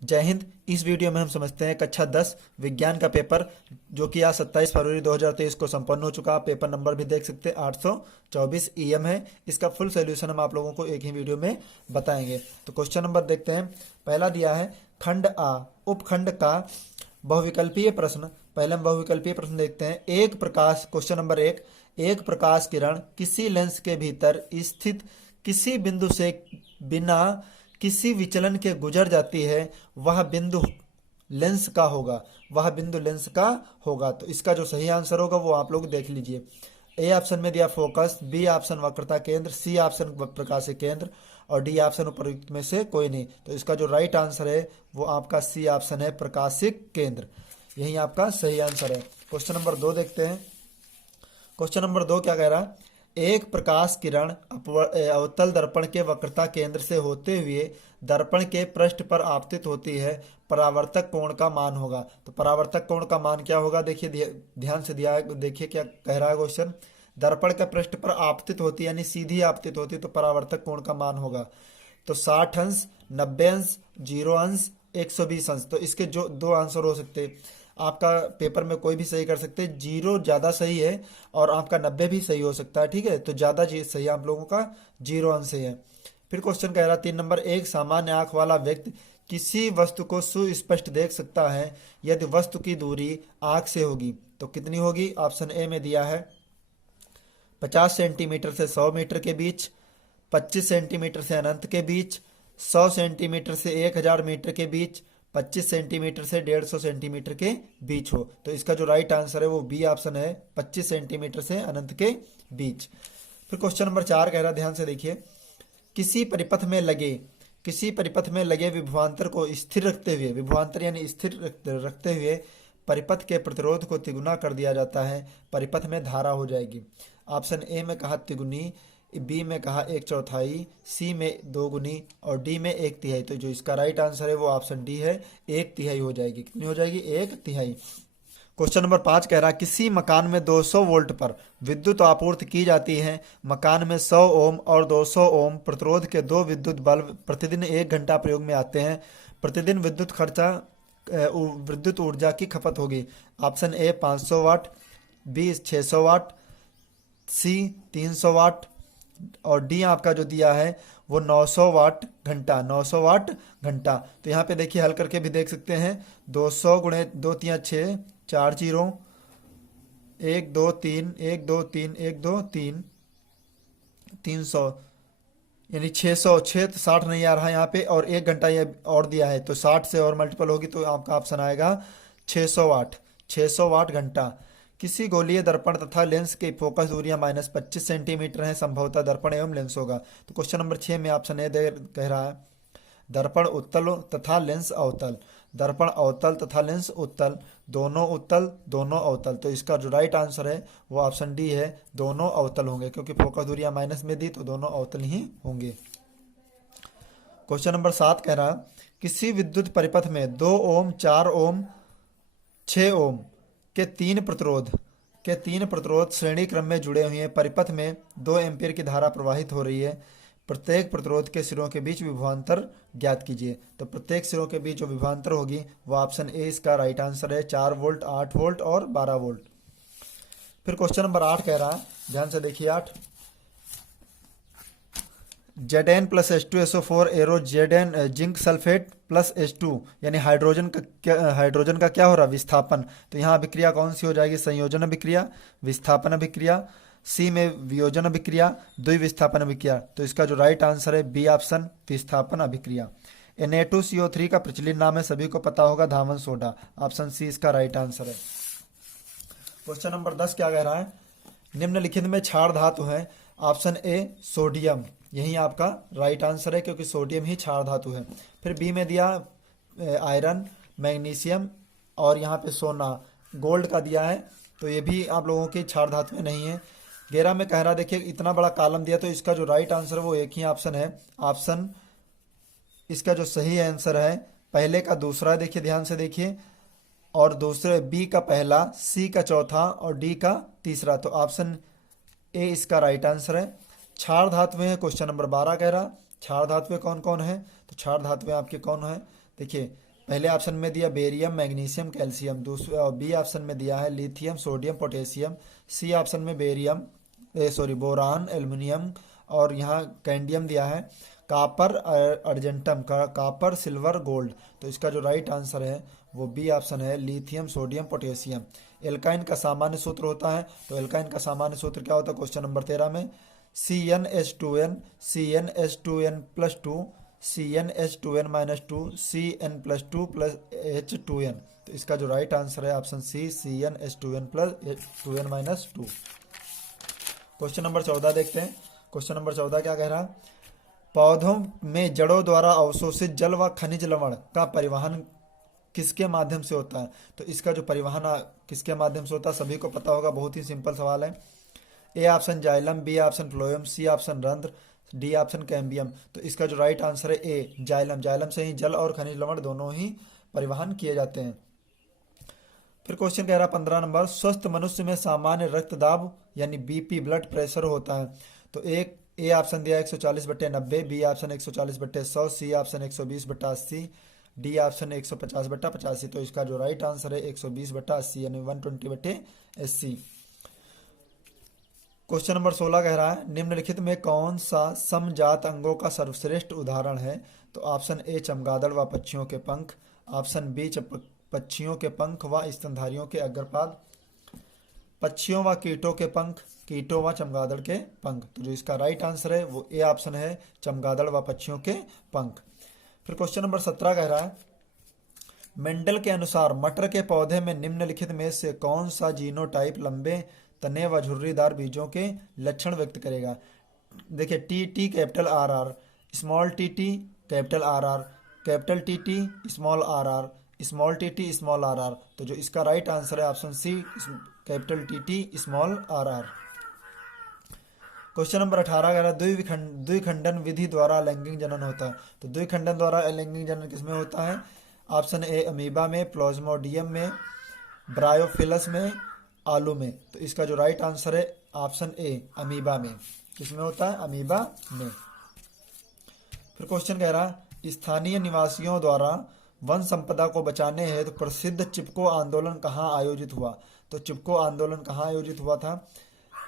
जय हिंद। इस वीडियो में हम समझते हैं कक्षा 10 विज्ञान का पेपर, जो कि आज 27 फरवरी 2023 को संपन्न हो चुका। आप पेपर नंबर भी देख सकते हैं, 824 ईएम है। इसका फुल सॉल्यूशन हम आप लोगों को एक ही वीडियो में बताएंगे। तो क्वेश्चन नंबर देखते हैं। पहला दिया है खंड आ उपखंड का बहुविकल्पीय प्रश्न। पहले हम बहुविकल्पीय प्रश्न देखते हैं। एक प्रकाश, क्वेश्चन नंबर एक प्रकाश किरण किसी लेंस के भीतर स्थित किसी बिंदु से बिना किसी विचलन के गुजर जाती है, वह बिंदु लेंस का होगा। वह बिंदु लेंस का होगा। तो इसका जो सही आंसर होगा वो आप लोग देख लीजिए। ए ऑप्शन में दिया फोकस, बी ऑप्शन वक्रता केंद्र, सी ऑप्शन प्रकाशीय केंद्र और डी ऑप्शन उपयुक्त में से कोई नहीं। तो इसका जो राइट आंसर है वो आपका सी ऑप्शन है, प्रकाशीय केंद्र। यही आपका सही आंसर है। क्वेश्चन नंबर 2 देखते हैं। क्वेश्चन नंबर 2 क्या कह रहा है? एक प्रकाश किरण अवतल दर्पण के वक्रता केंद्र से होते हुए दर्पण के पृष्ठ पर आपतित होती है, परावर्तक कोण का मान होगा। तो परावर्तक कोण का मान क्या होगा? देखिए ध्यान से दिया है, देखिए क्या कह रहा है क्वेश्चन। दर्पण के पृष्ठ पर आपतित होती यानी सीधी आपतित होती, तो परावर्तक कोण का मान होगा तो 60 अंश, 90 अंश, 0 अंश, 120 अंश। तो इसके जो दो आंसर हो सकते हैं, आपका पेपर में कोई भी सही कर सकते हैं। 0 ज़्यादा सही है और आपका 90 भी सही हो सकता है, ठीक है। तो ज़्यादा सही आप लोगों का 0 अंश है। फिर क्वेश्चन कह रहा है 3 नंबर, एक सामान्य आंख वाला व्यक्ति किसी वस्तु को सुस्पष्ट देख सकता है यदि वस्तु की दूरी आंख से होगी। तो कितनी होगी? ऑप्शन ए में दिया है 50 सेंटीमीटर से 100 मीटर के बीच, 25 सेंटीमीटर से अनंत के बीच, 100 सेंटीमीटर से 1000 मीटर के बीच, 25 सेंटीमीटर से 150 सेंटीमीटर के बीच हो। तो इसका जो राइट आंसर है वो बी ऑप्शन है, 25 सेंटीमीटर से अनंत के बीच। फिर क्वेश्चन नंबर 4 कह रहा है, ध्यान से देखिए। किसी परिपथ में लगे विभवांतर को स्थिर रखते हुए, विभवांतर यानी स्थिर रखते हुए परिपथ के प्रतिरोध को तिगुना कर दिया जाता है, परिपथ में धारा हो जाएगी। ऑप्शन ए में कहा तिगुनी, बी में कहा 1/4, सी में 2 गुनी और डी में 1/3। तो जो इसका राइट आंसर है वो ऑप्शन डी है, 1/3 हो जाएगी। कितनी हो जाएगी? 1/3। क्वेश्चन नंबर 5 कह रहा है किसी मकान में 200 वोल्ट पर विद्युत आपूर्ति की जाती है। मकान में 100 ओम और 200 ओम प्रतिरोध के 2 विद्युत बल्ब प्रतिदिन 1 घंटा प्रयोग में आते हैं। प्रतिदिन विद्युत ऊर्जा की खपत होगी। ऑप्शन ए 500 वाट, बी 600 वाट, सी 300 वाट और डी आपका जो दिया है वो 900 वाट घंटा, 900 वाट घंटा। तो यहाँ पे देखिए हल करके भी देख सकते हैं। 200 गुणे 2 3 6, 4 जीरो, 1 2 3, 1 2 3, 1 2 3, 300 यानी 600, 6 तो 60 नहीं आ रहा है यहाँ पे, और 1 घंटा ये और दिया है तो 60 से और मल्टीपल होगी तो आपका ऑप्शन आएगा 600 वाट, 600 वाट घंटा। किसी गोलीय दर्पण तथा लेंस की फोकस दूरियां -25 सेंटीमीटर है, संभवतः दर्पण एवं लेंस होगा। तो क्वेश्चन नंबर 6 में ऑप्शन ए कह रहा है दर्पण उत्तल तथा लेंस अवतल। दर्पण अवतल तथा लेंस उत्तल, दोनों अवतल। तो इसका जो राइट आंसर है वो ऑप्शन डी है, दोनों अवतल होंगे, क्योंकि फोकस दूरियां माइनस में दी तो दोनों अवतल ही होंगे। क्वेश्चन नंबर 7 कह रहा किसी विद्युत परिपथ में 2 ओम, 4 ओम, 6 ओम के तीन प्रतिरोध श्रेणी क्रम में जुड़े हुए हैं। परिपथ में 2 एम्पीयर की धारा प्रवाहित हो रही है। प्रत्येक प्रतिरोध के सिरों के बीच विभवांतर ज्ञात कीजिए। तो प्रत्येक सिरों के बीच जो विभवांतर होगी वो ऑप्शन ए इसका राइट आंसर है, 4 वोल्ट, 8 वोल्ट और 12 वोल्ट। फिर क्वेश्चन नंबर 8 कह रहा है, ध्यान से देखिए 8, Zn plus H2SO4 arrow Zn zinc sulphate plus H2 यानी हाइड्रोजन का क्या हो रहा है? विस्थापन। तो यहाँ अभिक्रिया कौन सी हो जाएगी? संयोजन अभिक्रिया, विस्थापन अभिक्रिया, सी में वियोजन अभिक्रिया, द्विविस्थापन अभिक्रिया। तो इसका जो राइट आंसर है बी ऑप्शन, विस्थापन अभिक्रिया। Na2CO3 का प्रचलित नाम है, सभी को पता होगा, धावन सोडा। ऑप्शन सी इसका राइट आंसर है। क्वेश्चन नंबर 10 क्या कह रहा है? निम्नलिखित में क्षार धातु है। ऑप्शन ए सोडियम, यही आपका राइट आंसर है, क्योंकि सोडियम ही क्षार धातु है। फिर बी में दिया आयरन, मैग्नीशियम और यहाँ पे सोना, गोल्ड का दिया है, तो ये भी आप लोगों की क्षार धातु में नहीं है। 11 में कह रहा देखिए इतना बड़ा कॉलम दिया, तो इसका जो राइट आंसर वो एक ही ऑप्शन है, ऑप्शन इसका जो सही आंसर है पहले का दूसरा है, देखिए ध्यान से देखिए, और दूसरे बी का पहला, सी का चौथा और डी का तीसरा। तो ऑप्शन ए इसका राइट आंसर है। क्षार धातुएं क्वेश्चन नंबर 12 कह रहा क्षार धातुएं कौन कौन है? तो क्षार धातुएं आपके कौन है? देखिए पहले ऑप्शन में दिया बेरियम, मैग्नीशियम, कैल्शियम। दूसरे बी ऑप्शन में दिया है lithium, sodium, potassium. C option में बेरियम बोरान, एल्युमिनियम और यहाँ कैंडियम दिया है। कापर, अर्जेंटम का कापर, सिल्वर, गोल्ड। तो इसका जो राइट आंसर है वो बी ऑप्शन है लिथियम, सोडियम, पोटेशियम। एल्काइन का सामान्य सूत्र होता है, तो एल्काइन का सामान्य सूत्र क्या होता है क्वेश्चन नंबर 13 में? CnH2n, CnH2n+2, CnH2n-2, Cn+2 plus H2n। तो इसका जो राइट आंसर है option C, CnH2n+2n-2। Question number 14 देखते हैं। क्वेश्चन नंबर 14 क्या कह रहा है? पौधों में जड़ों द्वारा अवशोषित जल व खनिज लवण का परिवहन किसके माध्यम से होता है? तो इसका जो परिवहन किसके माध्यम से होता है सभी को पता होगा, बहुत ही सिंपल सवाल है। A option xylem, B option phloem, C option रंध्र, डी ऑप्शन कैम्बियम। तो इसका जो राइट आंसर है ए जाइलम। जाइलम से ही जल और खनिज लवण दोनों ही परिवहन किए जाते हैं। फिर क्वेश्चन कह रहा 15 नंबर, स्वस्थ मनुष्य में सामान्य रक्तदाब यानी बीपी ब्लड प्रेशर होता है। तो एक ए ऑप्शन दिया 140/90, B option 140/100, C option 120/80, D option 150/85। तो इसका जो राइट आंसर है 120/80 यानी 120/80। क्वेश्चन नंबर 16 कह रहा है निम्नलिखित में कौन सा समजात अंगों का सर्वश्रेष्ठ उदाहरण है? तो ऑप्शन ए चमगादड़ व पक्षियों के पंख, ऑप्शन बी पक्षियों के पंख व स्तनधारियों के अग्रपाद, पक्षियों व कीटों के पंख, कीटों व चमगादड़ के पंख। तो जो इसका राइट आंसर है वो ए ऑप्शन है चमगादड़ व पक्षियों के पंख। फिर क्वेश्चन नंबर 17 कह रहा है मेंडल के अनुसार मटर के पौधे में निम्नलिखित में से कौन सा जीनोटाइप लंबे तने व झुर्रीदार बीजों के लक्षण व्यक्त करेगा? देखिए T capital R, small T capital R, capital T small R, small T small R. तो जो इसका राइट आंसर है option C capital T small R. Question number 18 कह रहा है द्विखंडन विधि द्वारा लैंगिक जनन होता है। तो द्विखंडन द्वारा लैंगिक जनन किसमें होता है? ऑप्शन ए अमीबा में, प्लाज्मोडियम में, ब्रायोफिलस में, आलू में। तो इसका जो राइट आंसर है ऑप्शन ए अमीबा में। किसमें होता है? अमीबा में। फिर क्वेश्चन कह रहा स्थानीय निवासियों द्वारा वन संपदा को बचाने हेतु प्रसिद्ध चिपको आंदोलन कहाँ आयोजित हुआ? तो चिपको आंदोलन कहाँ आयोजित हुआ था?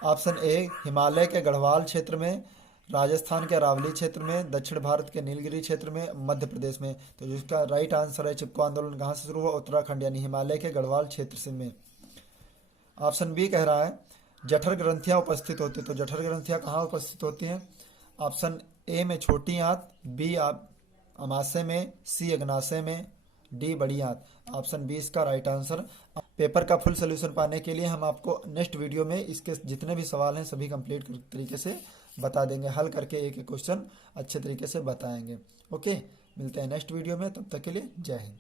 ऑप्शन ए हिमालय के गढ़वाल क्षेत्र में, राजस्थान के अरावली क्षेत्र में, दक्षिण भारत के नीलगिरी क्षेत्र में, मध्य प्रदेश में। तो जिसका राइट आंसर है चिपको आंदोलन कहाँ से शुरू हुआ? उत्तराखंड यानी हिमालय के गढ़वाल क्षेत्र से में। ऑप्शन बी कह रहा है जठर ग्रंथियां उपस्थित होती है। तो जठर ग्रंथियां कहाँ उपस्थित होती हैं? ऑप्शन ए में छोटी आंत, बी अमाशय में, सी अग्नाशय में, डी बड़ी आंत। ऑप्शन बी इसका राइट आंसर। पेपर का फुल सोल्यूशन पाने के लिए हम आपको नेक्स्ट वीडियो में इसके जितने भी सवाल हैं सभी कंप्लीट तरीके से बता देंगे, हल करके एक एक क्वेश्चन अच्छे तरीके से बताएंगे। ओके, मिलते हैं नेक्स्ट वीडियो में, तब तक के लिए जय हिंद।